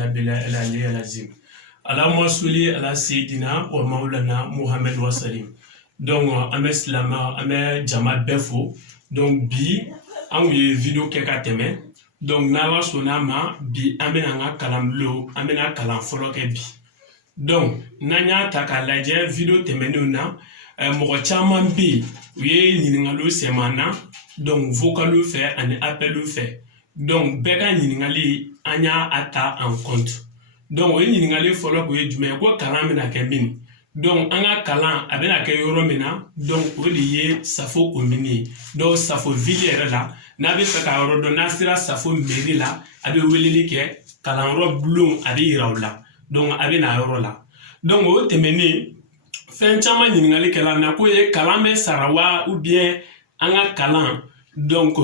إلا بالله العلي العظيم اللهم صل على سيدنا ومولانا محمد وسلم donc ame silama ame jama befo donc bi an ye video kɛ ka tɛmɛ donc n'ala sɔnna ma bi an bɛna an ka kalanbilo an bɛna kalan fɔlɔ kɛ bi donc n'an y'a ta k'a lajɛ video tɛmɛnenw na mɔgɔ caman bɛ yen u ye ɲininkaliw sɛmɛ na donc vocaliw fɛ ani appeliw fɛ donc bɛɛ ka ɲininkali an y'a ta en compte donc o ye ɲininkali fɔlɔ ko ye jumɛn ko kalan bɛna kɛ min donc an ka kalan a bɛna kɛ yɔrɔ min na donc o de ye Safo commune ye donc Safo ville yɛrɛ la n'a bɛ fɛ ka yɔrɔ dɔn n'a sera Safo mairie la a bɛ weleli kɛ kalanyɔrɔ bulon a bɛ yira u la donc a bɛ na yɔrɔ la donc o tɛmɛnen fɛn caman ɲininkali kɛla na ko ye kalan bɛ sara wa ou bien an ka kalan donc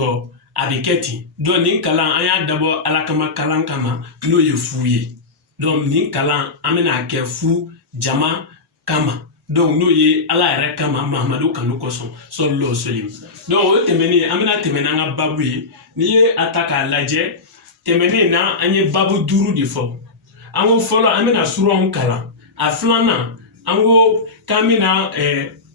a bɛ kɛ ten donc nin kalan an y'a dabɔ ala kama kalan kama n'o ye fu ye donc nin kalan an bɛna kɛ fu jama kama donc n'o ye ala yɛrɛ kama Mahamadu kanu kosɔn sallallahu alaihi wasallam donc o tɛmɛnen an bɛna tɛmɛ n'an ka babu ye n'i ye a ta k'a lajɛ tɛmɛnen na an ye babu 5 de fɔ an ko fɔlɔ an bɛna suraw kalan a filanan an ko k'an bɛna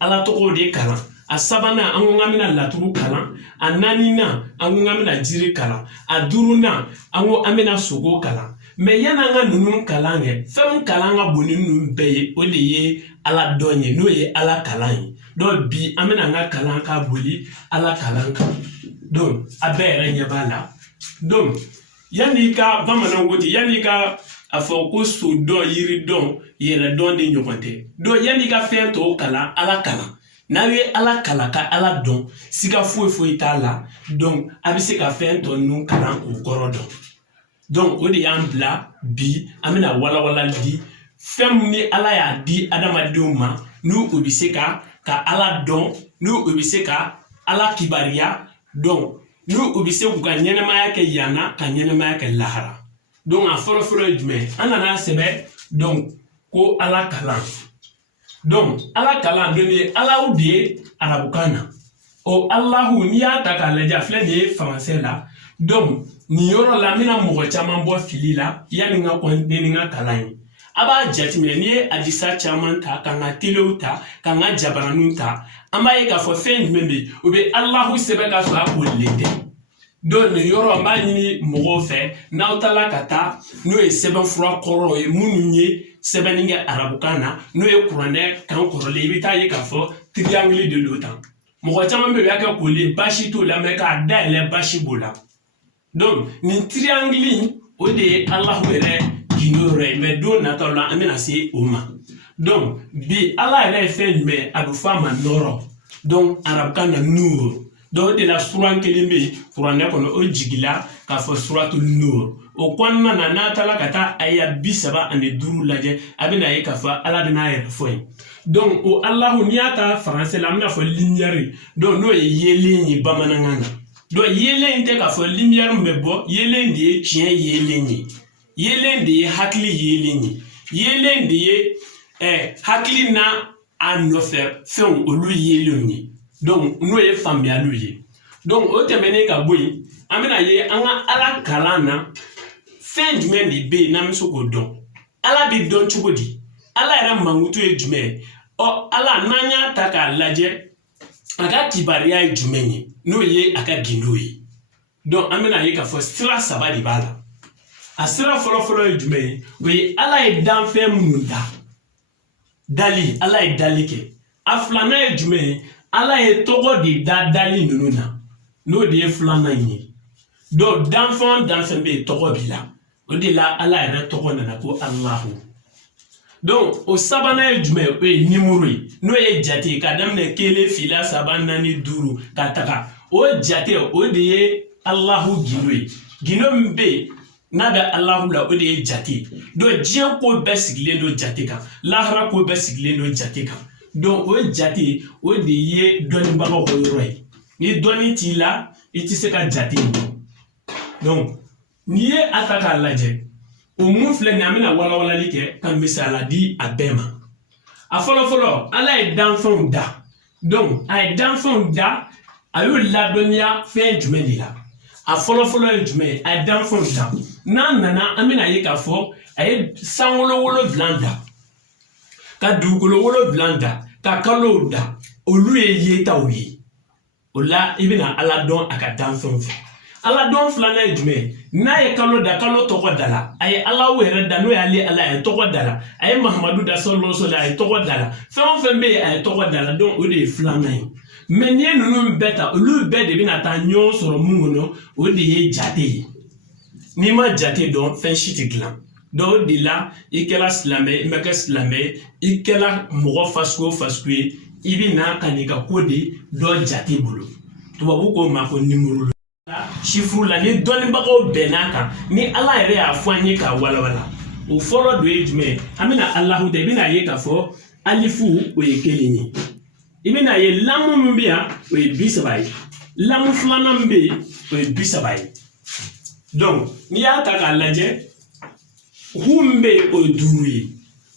ala tɔgɔw de kalan a sabanan an ko k'an bɛna laturu kalan a naaninan an ko k'an bɛna jiri kalan a duurunan an ko an bɛna sogo kalan mais yan'an ka ninnu kalan kɛ fɛn kalan ka bon ni ninnu bɛɛ ye o de ye ala dɔn ye n'o ye ala kalan ye donc bi an bɛna an ka kalan ka boli ala kalan kan donc a bɛɛ yɛrɛ ɲɛ b'a la donc yan'i ka bamananw ko ten yan'i ka a fɔ ko so dɔn yiri dɔn yɛrɛ dɔn de ɲɔgɔn tɛ donc yan'i ka fɛn tɔw kalan ala kalan n'a ye ala kalan ka ala dɔn siga foyi t'a la donc a bɛ se ka fɛn tɔ ninnu kalan k'u kɔrɔ dɔn donc o de y'an bila bi an bɛna walawalali di fɛn min ni ala y'a di adamadenw ma n'u o bɛ se ka ala dɔn n'u o bɛ se ka ala kibariya donc n'u o bɛ se k'u ka ɲɛnɛmaya kɛ yanna ka ɲɛnɛmaya kɛ lahara donc a fɔlɔfɔlɔ ye jumɛn an nana sɛbɛ donc ko ala kalan donc ala kalan don ye alaw de ye arabukan na o alahu n'i y'a ta k'a lajɛ a filɛ nin ye faransɛ la donc nin yɔrɔ la n bɛna mɔgɔ caman bɔ fili la yanni n ka kɔntine ni n ka kalan ye a b'a jateminɛ n'i ye hadisa caman ta k'an ka telew ta k'an ka jabaraninw ta an b'a ye k'a fɔ fɛn jumɛn bɛ yen o bɛ alahu sɛbɛn ka sɔrɔ a kolilen tɛ donc nin yɔrɔ an b'a ɲini mɔgɔw fɛ n'aw taara ka taa n'o ye sɛbɛnfura kɔrɔw ye minnu ye sɛbɛnni kɛ arabukan na n'o ye kuranɛ kan kɔrɔlen i bɛ taa ye k'a fɔ triangle de don tan mɔgɔ caman bɛ yen o y'a kɛ kolen basi t'o la mɛ k'a dayɛlɛ basi b'o la donc nin triangle o de ye alahu yɛrɛ gindo yɔrɔ ye mais don nataw la an bɛna se o ma donc bi ala yɛrɛ ye fɛn jumɛn a bɛ fɔ a ma nɔrɔ donc arabukan na nuur donc o de la suran kelen bɛ yen kuranɛ kɔnɔ o jigila k'a fɔ suratul nuur o kɔnɔna na n'a taara ka taa aya 35 lajɛ a bɛna ye k'a fɔ ala bɛna a yɛrɛ fɔ yen donc o alahu n'i y'a ta faransɛ la an bɛna fɔ lumière donc n'o ye yelen ye bamanankan na donc yelen tɛ k'a fɔ lumière min bɛ bɔ yelen de ye tiɲɛ yelen ye yelen de ye hakili yelen ye yelen de ye hakili na a nɔfɛ fɛnw olu yelenw ye donc n'o ye faamuyaliw ye donc o tɛmɛnen ka bɔ yen an bɛna ye an ka ala kalan na fɛn jumɛn de bɛ yen n'an bɛ se k'o dɔn ala bɛ dɔn cogo di ala yɛrɛ mankutu ye jumɛn ye ala n'an y'a ta k'a lajɛ a ka kibariya ye jumɛn ye n'o ye a ka gindo ye donc an bɛna ye k'a fɔ sira 3 de b'a la a sira fɔlɔfɔlɔ ye jumɛn ye o ye ala ye danfɛn minnu da dali ala ye dali kɛ a filanan ye jumɛn ye ala ye tɔgɔ de da dali ninnu na n'o de ye filanan ye donc danfɛn bɛ yen tɔgɔ b'i la o de la ala yɛrɛ tɔgɔ nana ko alahu donc o sabanan ye jumɛn o ye nimoro ye n'o ye jate k'a daminɛ 1 2 3 4 5 ka taga o jate o de ye alahu gindo ye gindo min bɛ yen n'a bɛ alahu la o de ye jate donc diɲɛ ko bɛɛ sigilen don jate kan lahara ko bɛɛ sigilen don jate kan donc o jate o de ye dɔnnibagaw ka yɔrɔ ye ni dɔnni t'i la i tɛ se ka jate dɔn donc n'i ye a ta k'a lajɛ o mun filɛ nin ye an bɛna walawalali kɛ ka misala di a bɛɛ ma a fɔlɔfɔlɔ ala ye danfɛnw da donc a ye danfɛnw da a y'o ladɔnniya fɛn jumɛn de la a fɔlɔfɔlɔ ye jumɛn ye a ye danfɛnw ta n'a nana an bɛna ye k'a fɔ a ye san 7 da ka dugukolo 7 da ka kalow da olu ye yetaw ye o la i bɛna ala dɔn a ka danfɛnw fɛ ala dɔn filanan ye jumɛn n'a ye kalo da kalo tɔgɔ da la a ye ala yɛrɛ da n'o y'ale ala a ye tɔgɔ da la a ye mahamadu da sɔlɔsɔ a ye tɔgɔ da la fɛn o fɛn bɛ yen a ye tɔgɔ da la donc o de ye filanan ye mais n'i ye ninnu bɛɛ ta olu bɛɛ de bɛna taa ɲɔgɔn sɔrɔ mun kɔnɔ o de ye jate ye n'i ma jate dɔn fɛn si tɛ dilan donc o de la i kɛra silamɛ i ma kɛ silamɛ i kɛra mɔgɔ fasugu o fasugu ye i bɛ na ka n'i ka ko de dɔ jate bolo tubabu ko ma ko nimoro chiffre la ni dɔnnibagaw bɛnn'a kan ni ala yɛrɛ y'a fɔ an ye k'a walawala o fɔlɔ dɔ ye jumɛn an bɛna alahu da i bɛna ye k'a fɔ alifu o ye kelen ye i bɛna ye lamu min bɛ yan o ye 30 ye lamu filanan min bɛ yen o ye 30 ye donc n'i y'a ta k'a lajɛ hu min bɛ yen o ye 5 ye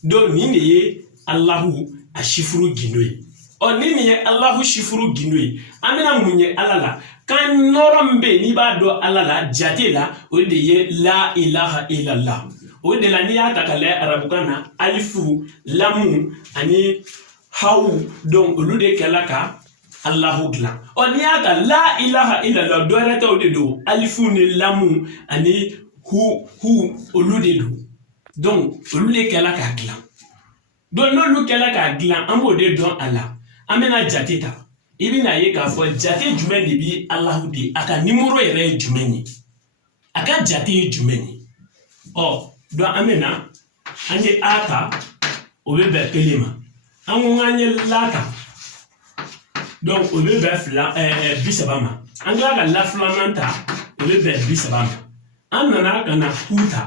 donc nin de ye alahu a chiffre gindo ye ɔ ni nin ye alahu chiffre gindo ye an bɛna mun ye ala la kan nɔrɔ min bɛ yen n'i b'a dɔn ala la jate la o de ye la ilaha illallah o de la n'i y'a ta k'a lajɛ arabukan na alifu lamu ani hawu donc olu de kɛla ka alahu dilan ɔ n'i y'a ta la ilaha illallah dɔ wɛrɛ tɛ o de don alifu ni lamu ani hu olu de don donc olu de kɛla k'a dilan donc n'olu kɛla k'a dilan an b'o de dɔn a la an bɛna jate ta i bɛna ye k'a fɔ jate jumɛn de bi alahu de a ka nimoro yɛrɛ ye jumɛn ye a ka jate ye jumɛn ye ɔ donc an bɛna an ye a ta o bɛ bɛn kelen ma an ko k'an ye la ta donc o bɛ bɛn 30 ma an tila ka la filanan ta o bɛ bɛn 30 ma an nana ka na hu ta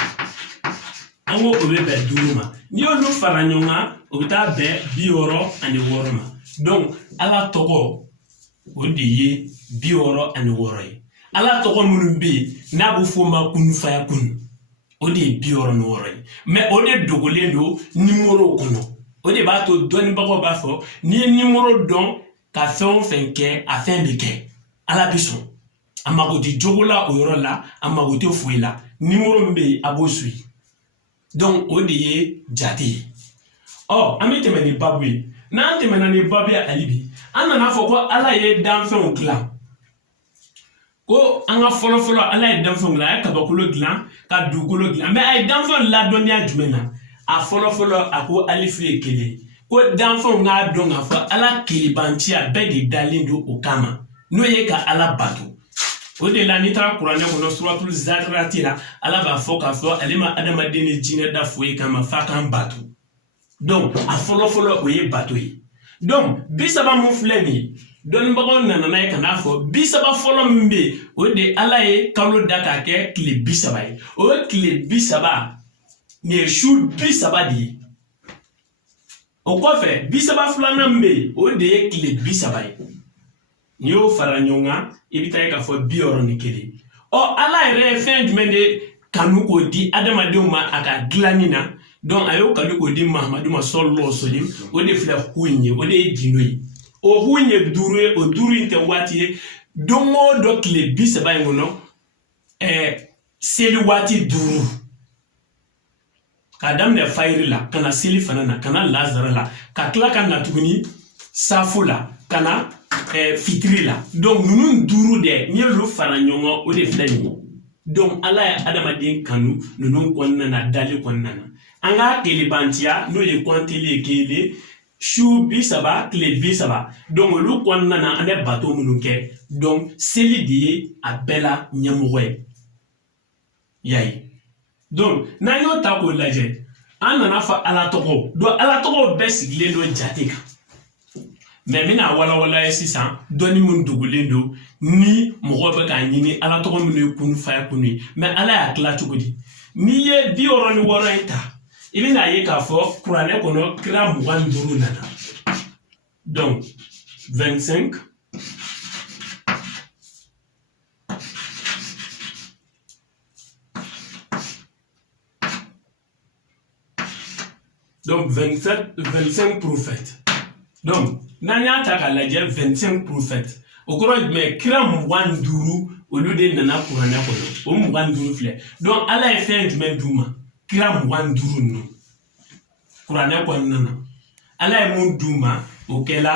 an ko o bɛ bɛn 5 ma n'i y'olu fara ɲɔgɔn kan o bɛ taa bɛn 66 ma donc ala tɔgɔ o de ye 66 ye ala tɔgɔ minnu bɛ yen n'a bɛ f'o ma kun faya kun o de ye 66 ye mais o de dogolen don nimoro kɔnɔ o de b'a to dɔnnibagaw b'a fɔ n'i ye nimoro dɔn ka fɛn o fɛn kɛ a fɛn bɛ kɛ ala bɛ sɔn a mago tɛ jogo la o yɔrɔ la a mago tɛ foyi la nimoro min bɛ yen a b'o suit donc o de ye jate ye ɔ an bɛ tɛmɛ ni babu ye n'an tɛmɛna ni babu ye hali bi an nana fɔ ko ala ye danfɛnw dilan ko an ka fɔlɔfɔlɔ ala ye danfɛnw dilan a ye kabakolo dilan ka dugukolo dilan mais a ye danfɛnw ladɔnniya jumɛn na a fɔlɔfɔlɔ a ko alifu ye kelen ko danfɛnw k'a dɔn k'a fɔ ala kelebanciya bɛɛ de dalen don o kama n'o ye ka ala bato o de la n'i taara kuranɛ kɔnɔ suratul zariyati la ala b'a fɔ k'a fɔ ale ma adamaden ni jinɛ da foyi kama f'a k'an bato donc a fɔlɔfɔlɔ o ye bato ye donc 30 mun filɛ nin ye dɔnnibagaw nana n'a ye ka n'a fɔ 30 fɔlɔ min bɛ yen o de ala ye kalo da k'a kɛ tile 30 ye o ye tile 30 nin ye su 30 de ye o kɔfɛ 30 filanan min bɛ yen o de ye tile 30 ye n'i y'o fara ɲɔgɔn kan i bɛ taa ye k'a fɔ 61 ɔ ala yɛrɛ ye fɛn jumɛn de kanu k'o di adamadenw ma a ka dilanni na donc a y'o kanu k'o di mahamadu ma sɔlɔlɔhu alayhi wa sallam o de filɛ hu in ye o de ye gindo ye o hu in ye 5 ye o 5 in tɛ waati ye don o don tile 30 in kɔnɔ seli waati 5 k'a daminɛ fayiri la ka na seli fana na ka na lazara la ka tila ka na tuguni safo la ka na fitiri la donc ninnu 5 de n'i y'olu fara ɲɔgɔn kan o de filɛ nin ye donc ala ye adamaden kanu ninnu kɔnɔna na dali kɔnɔna na an ka kelebanciya n'o ye kɔnteli ye kelen su 30 tile 30 donc olu kɔnɔna na an bɛ bato minnu kɛ donc seli de ye a bɛɛ la ɲɛmɔgɔ ye y'a ye donc n'an y'o ta k'o lajɛ an nana fɔ ala tɔgɔw donc ala tɔgɔw bɛɛ sigilen don jate kan mais n bɛna walawala ye sisan dɔnni min dogolen don ni mɔgɔ bɛ k'a ɲini ala tɔgɔ minnu ye kun faya kun ye mais ala y'a tila cogo di n'i ye 66 in ta i bɛna ye k'a fɔ kuranɛ kɔnɔ kira 25 nana donc 25 donc 25 prophètes donc n'an y'a ta k'a lajɛ 25 prophètes o kɔrɔ ye jumɛn kira 25 olu de nana kuranɛ kɔnɔ o 25 filɛ donc ala ye fɛn jumɛn d'u ma kira 25 ninnu kuranɛ kɔnɔna na ala ye mun d'u ma o kɛla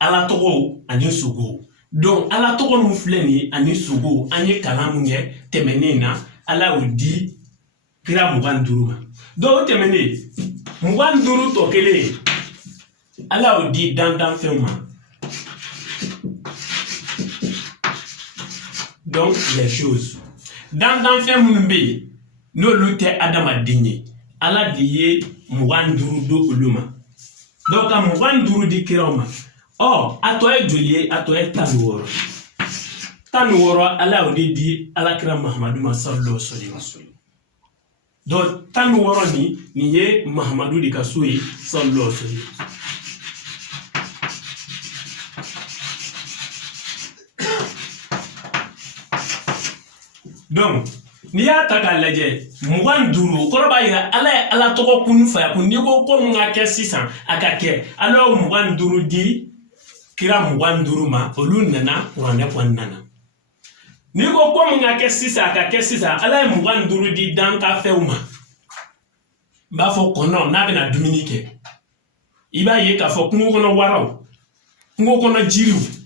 ala tɔgɔw ani sogow donc ala tɔgɔ mun filɛ nin ani sogow an ye kalan mun kɛ tɛmɛnen na ala y'o di kira 25 ma donc o tɛmɛnen 25 tɔ kelen ala y'o di dantanfɛnw ma donc les choses dantanfɛn minnu bɛ yen n'olu tɛ adamaden ye ala de ye 25 do olu ma donc ka 25 di kiraw ma a tɔ ye joli ye a tɔ ye 16 16 ala y'o de di alakira mahamadu ma sallallahu alaihi wasallam donc 16 nin ye mahamadu de ka so ye sallallahu alaihi wasallam donc n'i y'a ta k'a lajɛ 25 kɔrɔ b'a yira ala ye ala tɔgɔ kun fa kun n'i ko ko mun ka kɛ sisan a ka kɛ ala y'o 25 di kira 25 ma olu nana kuranɛ kɔnɔna na n'i ko ko mun ka kɛ sisan a ka kɛ sisan ala ye 25 di dankafɛnw ma n b'a fɔ kɔnɔ n'a bɛna dumuni kɛ i b'a ye k'a fɔ kungo kɔnɔ waraw kungo kɔnɔ jiriw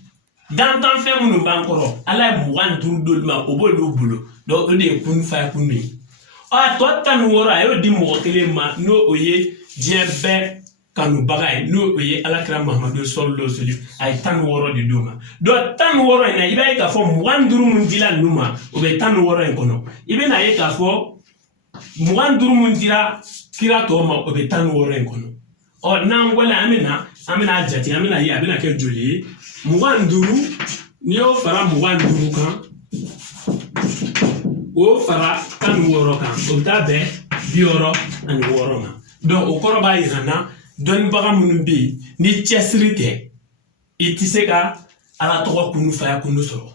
dantanfɛn minnu b'an kɔrɔ ala ye 25 d'olu ma o b'olu bolo donc o de ye kun fa kun ye a tɔ 16 a y'o di mɔgɔ kelen ma n'o o ye diɲɛ bɛɛ kanubaga ye n'o o ye alakira mahamadu sallallahu alaihi wasallam a ye 16 de d'o ma donc 16 in na i b'a ye k'a fɔ 25 mun dila ninnu ma o bɛ 16 in kɔnɔ i bɛna ye k'a fɔ 25 mun dira kira tɔw ma o bɛ 16 in kɔnɔ n'an wele an bɛna jate an bɛna ye a bɛna kɛ joli ye 25 n'i y'o fara 25 kan o fara 16 kan o bɛ taa bɛn 66 ma donc o kɔrɔ b'a yira n na dɔnnibaga minnu bɛ yen ni cɛsiri tɛ i tɛ se ka ala tɔgɔ kunu faya kunu sɔrɔ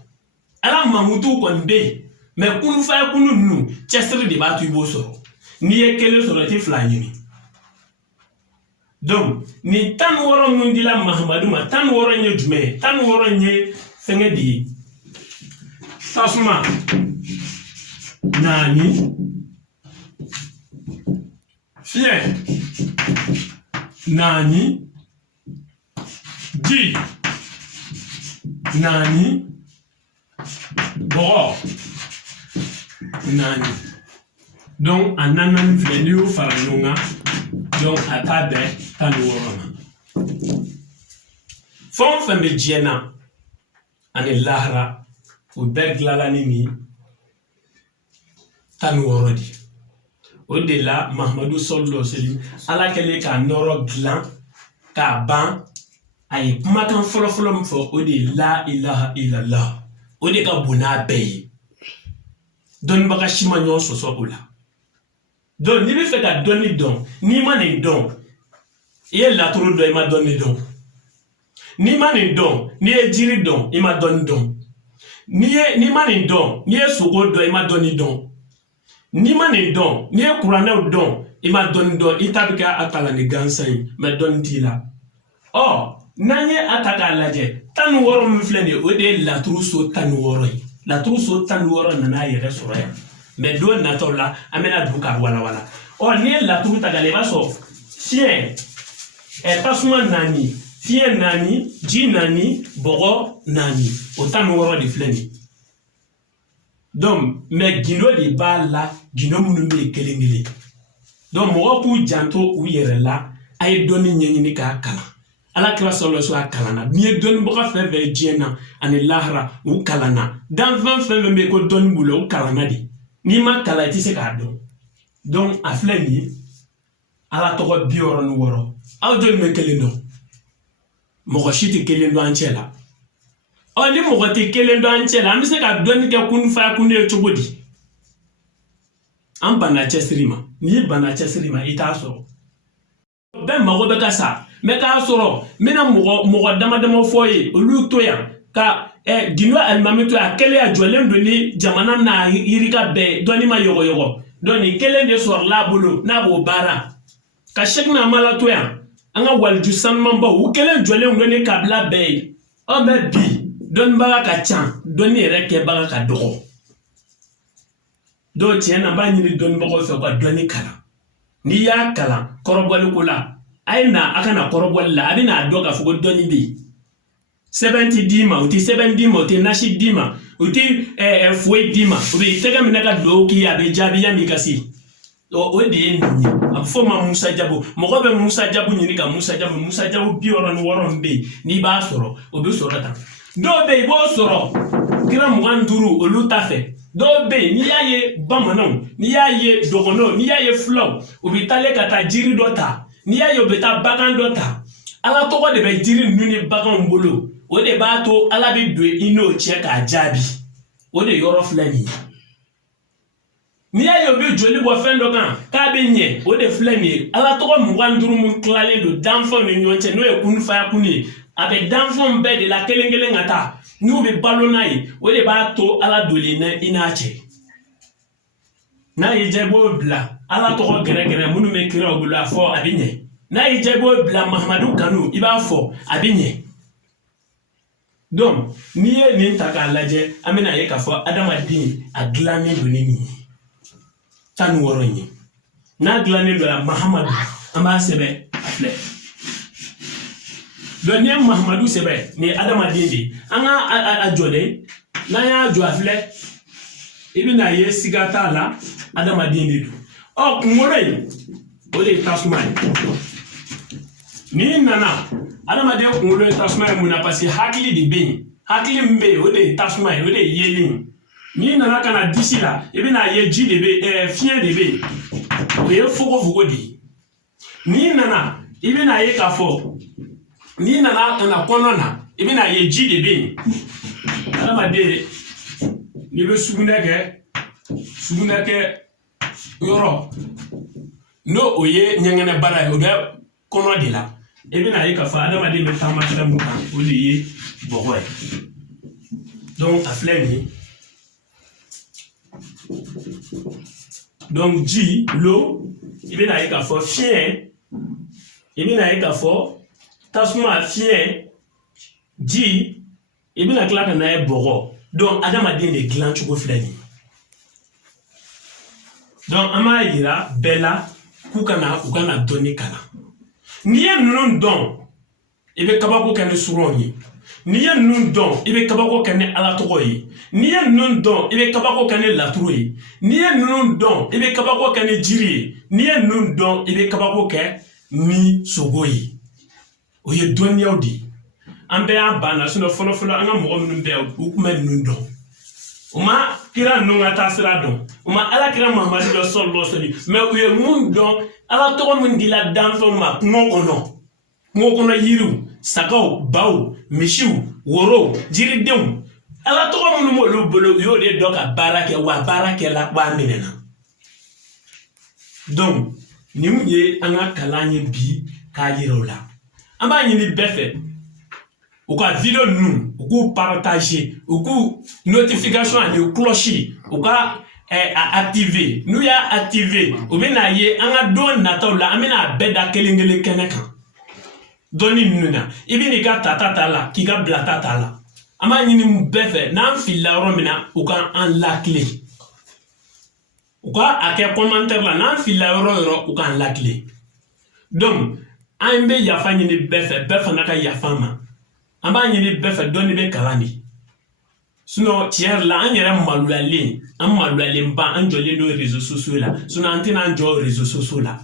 ala mamutu kɔni bɛ yen mais kunu faya kunu ninnu cɛsiri de b'a to i b'o sɔrɔ n'i ye kelen sɔrɔ i tɛ fila ɲini donc ni 16 mun dila mahamadu ma 16 in ye jumɛn ye 16 in ye fɛngɛ de ye tasuma naani fiɲɛ naani ji naani bɔgɔ naani donc a naani filɛ n'i y'o fara ɲɔgɔn kan donc a t'a bɛn 16 ma fɛn o fɛn bɛ diɲɛ na ani lahara o bɛɛ dilanna ni nin 16 de o de la mahamadu sallallahu alaihi wasallam ala kɛlen k'a nɔrɔ dilan k'a ban a ye kumakan fɔlɔfɔlɔ min fɔ o de ye la ilaha illallah o de ka bon n'a bɛɛ ye dɔnnibaga si ma ɲɔgɔn sɔsɔ o la donc n'i bɛ fɛ ka dɔnni dɔn n'i ma nin dɔn i ye laturu dɔn i ma dɔnni dɔn n'i ma nin dɔn n'i ye jiri dɔn i ma dɔnni dɔn n'i ma nin dɔn n'i ye sogo dɔn i ma dɔnni dɔn n'i ma nin dɔn n'i ye kuranɛw dɔn i ma dɔnni dɔn i ta bɛ kɛ a kalan ni gansan ye mais dɔnni t'i la n'an ye a ta k'a lajɛ 16 min filɛ nin ye o de ye laturu so 16 ye laturu so 16 nana a yɛrɛ sɔrɔ yan mais don nataw la an bɛna dugu k'a walawala n'i ye laturu ta k'a lajɛ i b'a sɔrɔ fiɲɛ tasuma naani fiɲɛ naani ji naani bɔgɔ naani o 16 de filɛ nin ye donc mais gindo de b'a la gindo minnu bɛ yen kelen kelen donc mɔgɔw k'u janto u yɛrɛ la a ye dɔnni ɲɛɲini k'a kalan alakira sallallahu alaihi wasallam a kalanna n'i ye dɔnnibaga fɛn fɛn ye diɲɛ na ani lahara u kalanna danfɛn fɛn fɛn bɛ yen ko dɔnni b'u la u kalanna de n'i ma kalan i tɛ se k'a dɔn donc a filɛ nin ye ala tɔgɔ 66 aw joli bɛ kelen dɔn mɔgɔ si tɛ kelen dɔn an cɛ la ni mɔgɔ tɛ kelen dɔn an cɛ la an bɛ se ka dɔnni kɛ kun fa kun ye cogo di an banna cɛsiri ma n'i banna cɛsiri ma i t'a sɔrɔ bɛɛ mago bɛ ka sa mais k'a sɔrɔ n bɛna mɔgɔ dama dama fɔ ye olu to yan ka gindo alimami to yan a kɛlen a jɔlen don ni jamana n'a yirika bɛɛ dɔnni ma yɔgɔyɔgɔ donc nin kelen de sɔrɔla a bolo n'a b'o baara ka Sɛkina Amala to yan an ka waliju sanumanbaw u kelen jɔlen don ni kabila bɛɛ ye mais bi dɔnnibaga ka ca dɔnni yɛrɛ kɛbaga ka dɔgɔ dɔw tiɲɛ na b'a ɲini dɔnnibagaw fɛ ka dɔnni kalan n'i y'a kalan kɔrɔbɔli ko la a ye na a kana kɔrɔbɔli la a bɛ n'a dɔn k'a fɔ ko dɔnni bɛ yen sɛbɛn ti d'i ma u tɛ sɛbɛn d'i ma u tɛ nasi d'i ma u tɛ foyi d'i ma u bɛ tɛgɛ minɛ ka dugawu k'i ye a bɛ jaabi yanni ka se o de ye nin ye a bɛ fɔ o ma Musa Jabo mɔgɔ bɛ Musa Jabo ɲini ka Musa Jabo 66 bɛ yen n'i b'a sɔrɔ o bɛ sɔrɔ tan dɔw bɛ yen i b'o sɔrɔ kira 25 olu ta fɛ dɔw bɛ yen n'i y'a ye bamananw n'i y'a ye dɔgɔnɔw n'i y'a ye fulaw u bɛ taalen ka taa jiri dɔ ta n'i y'a ye u bɛ taa bagan dɔ ta ala tɔgɔ de bɛ jiri ninnu ni baganw bolo o de b'a to ala bɛ don i n'o cɛ k'a jaabi o de yɔrɔ filɛ nin ye n'i y'a ye u bɛ joli bɔ fɛn dɔ kan k'a bɛ ɲɛ o de filɛ nin ye ala tɔgɔ 25 mun tilalen don danfɛnw ni ɲɔgɔn cɛ n'o ye kun faya kun ye a bɛ danfɛnw bɛɛ de la kelen kelen ka taa n'u bɛ balo n'a ye o de b'a to ala donlen na i n'a cɛ n'a ye jaabiw bila ala tɔgɔ gɛrɛgɛrɛ minnu bɛ kiraw bolo a fɔ a bɛ ɲɛ n'a ye jaabiw bila mahamadu kanu i b'a fɔ a bɛ ɲɛ donc n'i ye nin ta k'a lajɛ an bɛna ye k'a fɔ adamaden a dilannen don ni nin ye 16 in ye n'a dilannen don la mahamadu an b'a sɛbɛn a filɛ donc n'i ye mahamadu sɛbɛn nin ye adamaden de ye an ka a jɔlen n'an y'a jɔ a filɛ i bɛna ye siga t'a la adamaden de don ɔ kunkolo in o de ye tasuma ye n'i nana adamaden kunkolo ye tasuma ye mun na parce que hakili de bɛ yen hakili min bɛ yen o de ye tasuma ye o de ye yelen n'i nana ka na disi la i bɛna ye ji de bɛ fiɲɛ de bɛ yen o ye fogofogo de ye n'i nana i bɛna ye k'a fɔ n'i nana ka na kɔnɔ na i bɛna ye ji de bɛ yen adamaden n'i bɛ sugunɛ kɛ yɔrɔ n'o o ye ɲɛgɛnɛ bara ye o bɛ kɔnɔ de la i bɛna ye k'a fɔ adamaden bɛ taama fɛn mun kan o de ye bɔgɔ ye donc a filɛ nin ye donc ji l'eau i bɛna ye k'a fɔ fiɲɛ i bɛna ye k'a fɔ tasuma fiɲɛ ji i bɛna tila ka na ye bɔgɔ donc adamaden de dilan cogo filɛ nin ye donc an b'a yira bɛɛ la k'u kana dɔnni kalan n'i ye ninnu dɔn i bɛ kabako kɛ ni suranw ye n'i ye ninnu dɔn i bɛ kabako kɛ ni ala tɔgɔ ye n'i ye ninnu dɔn i bɛ kabako kɛ ni laturu ye n'i ye ninnu dɔn i bɛ kabako kɛ ni jiri ye n'i ye ninnu dɔn i bɛ kabako kɛ ni sogo ye o ye dɔnniyaw de ye an bɛɛ y'a banna fɔlɔ an ka mɔgɔ minnu bɛ yan u tun bɛ ninnu dɔn u ma kira ninnu ka taa sira dɔn u ma ala kira mahamadu dɔ sɔli mais u ye mun dɔn ala tɔgɔ min dila danfɛnw ma kungo kɔnɔ yiriw sagaw baw misiw worow jiridenw ala tɔgɔ minnu b'olu bolo u y'o de dɔn ka baara kɛ wa baara kɛla wa minɛna donc nin ye an ka kalan ye bi k'a yira o la an b'a ɲini bɛɛ fɛ u ka video ninnu u k'u partager u k'u notification ani cloche u ka activer n'u y'a activer u bɛna ye an ka don nataw la an bɛna bɛɛ da kelen kelen kɛnɛ kan dɔnni ninnu na i bɛ n'i ka tata ta la k'i ka bilata ta la an b'a ɲini bɛɛ fɛ n'an filila yɔrɔ min na u ka an lakile u ka a kɛ commentaire la n'an filila yɔrɔ o yɔrɔ u k'an lakile donc an bɛ yafa ɲini bɛɛ fɛ bɛɛ fana ka yafa ma an b'a ɲini bɛɛ fɛ dɔnni bɛ kalan de sinon tiɲɛ yɛrɛ la an yɛrɛ maloyalen ba an jɔlen don réseaux sociaux la sinon an tɛna an jɔ réseaux sociaux la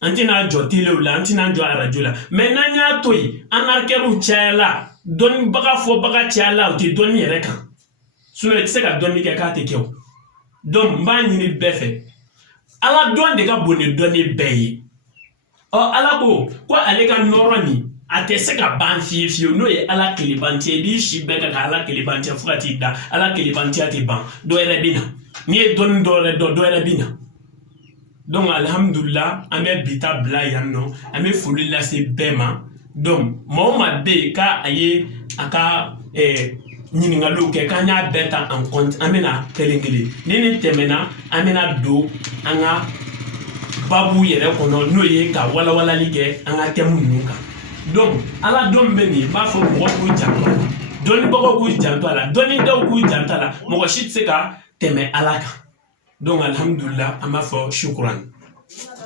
an tɛna jɔ telew la an tɛna jɔ arajo la mais n'an y'a to yen anarkɛriw cayala dɔnnibaga fɔbaga cayala u tɛ dɔnni yɛrɛ kan sinon i tɛ se ka dɔnni kɛ k'a tɛ kɛ o donc n b'a ɲini bɛɛ fɛ ala dɔn de ka bon ni dɔnni bɛɛ ye ala ko ale ka nɔrɔ nin a tɛ se ka ban fiye fiye n'o ye ala kelebantiya i b'i si bɛɛ kan ka ala kelebantiya fo ka t'i da ala kelebantiya tɛ ban dɔ wɛrɛ bɛ na n'i ye dɔnni dɔ wɛrɛ dɔn dɔ wɛrɛ bɛ na donc alhamdulillah an bɛ bi ta bila yan nɔ an bɛ foli lase bɛɛ ma donc maa o maa bɛ yen k'a ye a ka ɲininkaliw kɛ k'an y'a bɛɛ ta en compte an bɛna kelen kelen ni nin tɛmɛna an bɛna don an ka babu yɛrɛ kɔnɔ n'o ye ka walawalali kɛ an ka thème ninnu kan donc ala dɔn bɛ nin b'a fɔ mɔgɔ k'u janto dɔnnibagaw k'u janto a la dɔnnidaw k'u janto a la mɔgɔ si tɛ se ka tɛmɛ ala kan donc alhamdulillah an b'a fɔ shukran